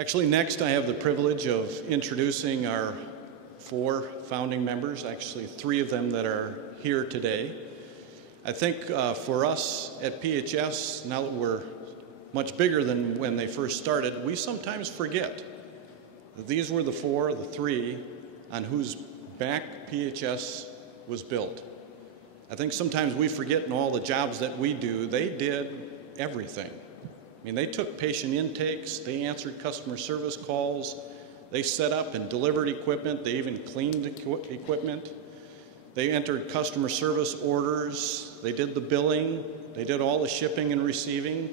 Actually, next I have the privilege of introducing our 4 founding members, actually 3 of them that are here today. I think for us at PHS, now that we're much bigger than when they first started, we sometimes forget that these were the 3 on whose back PHS was built. I think sometimes we forget in all the jobs that we do, they did everything. I mean, they took patient intakes, they answered customer service calls, they set up and delivered equipment, they even cleaned equipment, they entered customer service orders, they did the billing, they did all the shipping and receiving,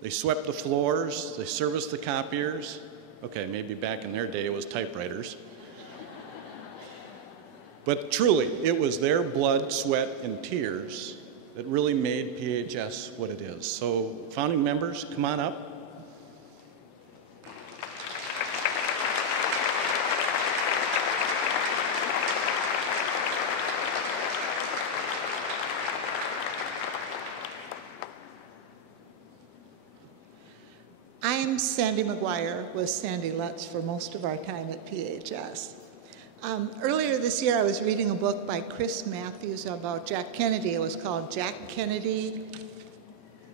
they swept the floors, they serviced the copiers. Okay, maybe back in their day it was typewriters. But truly, it was their blood, sweat, and tears that really made PHS what it is. So, founding members, come on up. I'm Sandi Maguire with Sandy Lutz for most of our time at PHS. Earlier this year, I was reading a book by Chris Matthews about Jack Kennedy. It was called Jack Kennedy,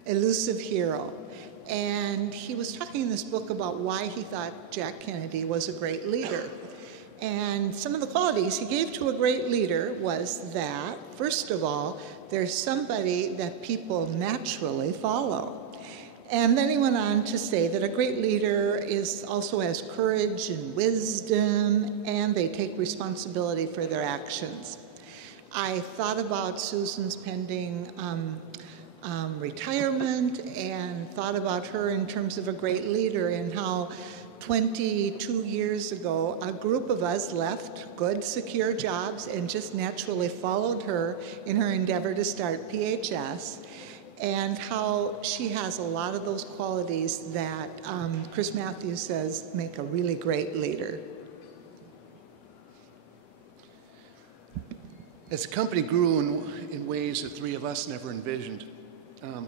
Elusive Hero. And he was talking in this book about why he thought Jack Kennedy was a great leader. And some of the qualities he gave to a great leader was that, first of all, there's somebody that people naturally follow. And then he went on to say that a great leader also has courage and wisdom, and they take responsibility for their actions. I thought about Susan's pending retirement and thought about her in terms of a great leader and how 22 years ago, a group of us left good, secure jobs and just naturally followed her in her endeavor to start PHS. And how she has a lot of those qualities that Chris Matthews says make a really great leader. As the company grew in ways that 3 of us never envisioned,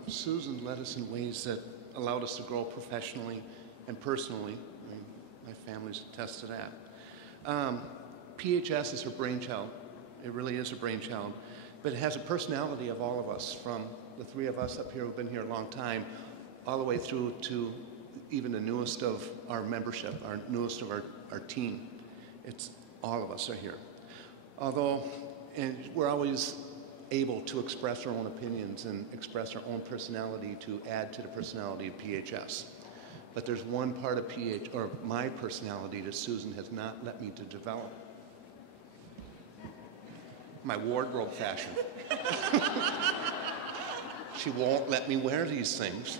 Susan led us in ways that allowed us to grow professionally and personally. I mean, my family's attest to that. PHS is her brainchild. It really is her brainchild. But it has a personality of all of us, from the 3 of us up here who've been here a long time, all the way through to even the newest of our membership, our newest of our team. It's all of us are here. And we're always able to express our own opinions and express our own personality to add to the personality of PHS. But there's one part of my personality that Susan has not let me to develop. My wardrobe fashion. She won't let me wear these things.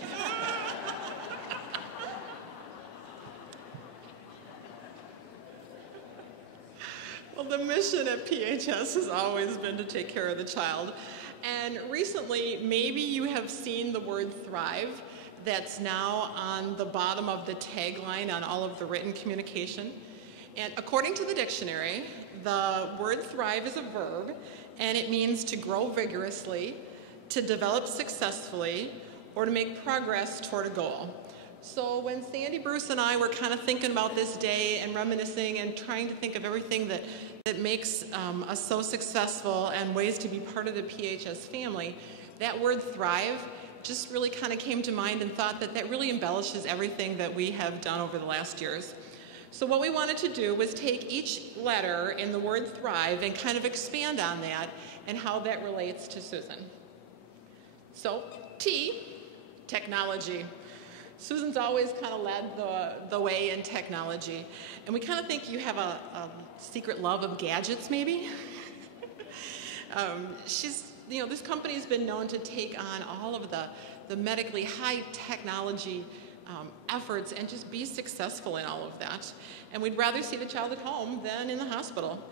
Well, the mission at PHS has always been to take care of the child. And recently, maybe you have seen the word thrive that's now on the bottom of the tagline on all of the written communication. And according to the dictionary, the word thrive is a verb, and it means to grow vigorously, to develop successfully, or to make progress toward a goal. So when Sandy, Bruce, and I were kind of thinking about this day and reminiscing and trying to think of everything that makes us so successful and ways to be part of the PHS family, that word thrive just really kind of came to mind and thought that really embellishes everything that we have done over the last years. So what we wanted to do was take each letter in the word thrive and kind of expand on that and how that relates to Susan. So, T, technology. Susan's always kind of led the way in technology. And we kind of think you have a secret love of gadgets, maybe. This company's been known to take on all of the medically high technology efforts and just be successful in all of that. And we'd rather see the child at home than in the hospital.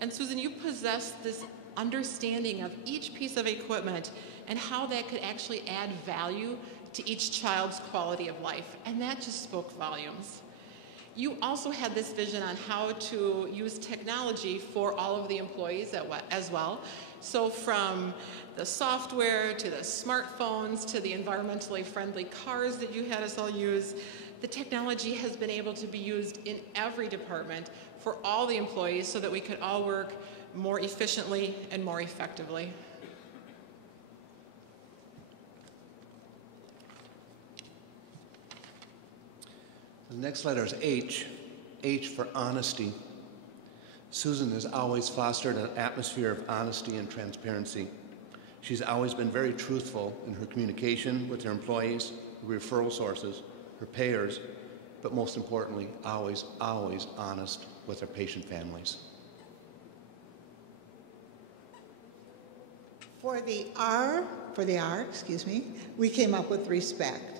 And Susan, you possess this understanding of each piece of equipment and how that could actually add value to each child's quality of life. And that just spoke volumes. You also had this vision on how to use technology for all of the employees as well. So from the software to the smartphones to the environmentally friendly cars that you had us all use, the technology has been able to be used in every department for all the employees so that we could all work more efficiently and more effectively. The next letter is H. H for honesty. Susan has always fostered an atmosphere of honesty and transparency. She's always been very truthful in her communication with her employees, her referral sources, her payers, but most importantly, always, always honest with her patient families. For the R, we came up with respect.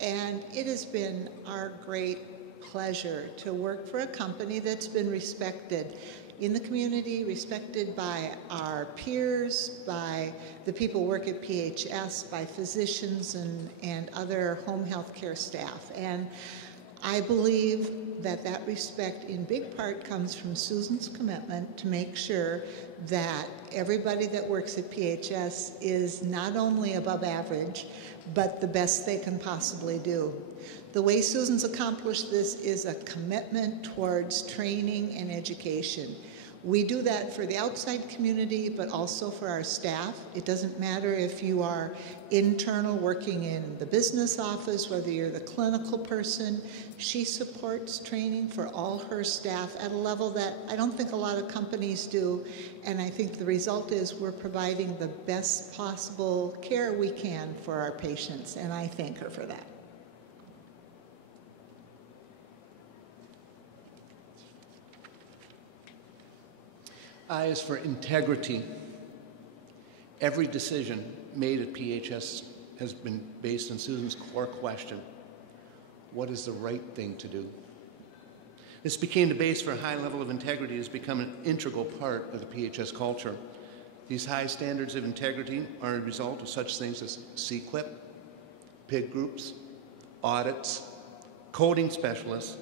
And it has been our great pleasure to work for a company that's been respected in the community, respected by our peers, by the people who work at PHS, by physicians and other home health care staff. And I believe that that respect in big part comes from Susan's commitment to make sure that everybody that works at PHS is not only above average, but the best they can possibly do. The way Susan's accomplished this is a commitment towards training and education. We do that for the outside community, but also for our staff. It doesn't matter if you are internal working in the business office, whether you're the clinical person. She supports training for all her staff at a level that I don't think a lot of companies do. And I think the result is we're providing the best possible care we can for our patients. And I thank her for that. I is for integrity. Every decision made at PHS has been based on Susan's core question: what is the right thing to do? This became the base for a high level of integrity, has become an integral part of the PHS culture. These high standards of integrity are a result of such things as CQIP, PIG groups, audits, coding specialists,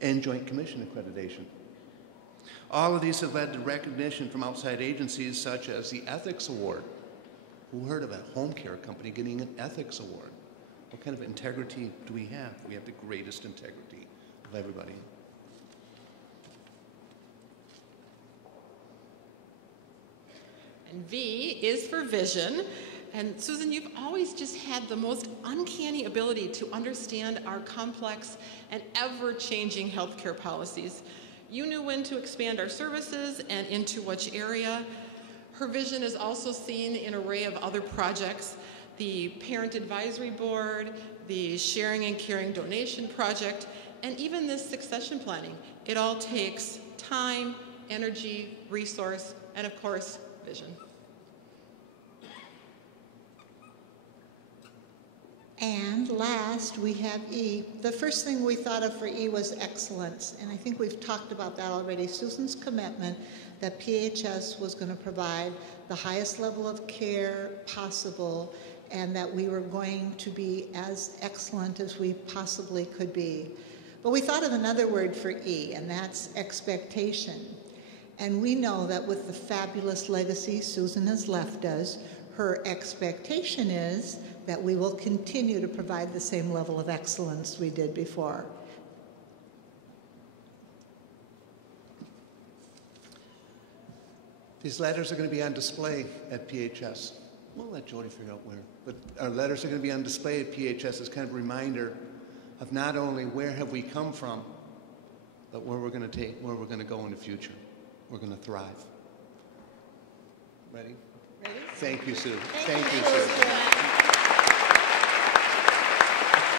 and Joint Commission accreditation. All of these have led to recognition from outside agencies such as the Ethics Award. Who heard of a home care company getting an Ethics Award? What kind of integrity do we have? We have the greatest integrity of everybody. And V is for vision. And Susan, you've always just had the most uncanny ability to understand our complex and ever-changing healthcare policies. You knew when to expand our services and into which area. Her vision is also seen in an array of other projects: the Parent Advisory Board, the Sharing and Caring Donation Project, and even this succession planning. It all takes time, energy, resource, and of course, vision. And last, we have E. The first thing we thought of for E was excellence, and I think we've talked about that already. Susan's commitment that PHS was going to provide the highest level of care possible, and that we were going to be as excellent as we possibly could be. But we thought of another word for E, and that's expectation. And we know that with the fabulous legacy Susan has left us, her expectation is that we will continue to provide the same level of excellence we did before. These letters are going to be on display at PHS. We'll let Jody figure out where. But our letters are going to be on display at PHS as kind of a reminder of not only where have we come from, but where we're going to go in the future. We're going to thrive. Ready? Ready? Thank you, Sue. Thank you, Sue.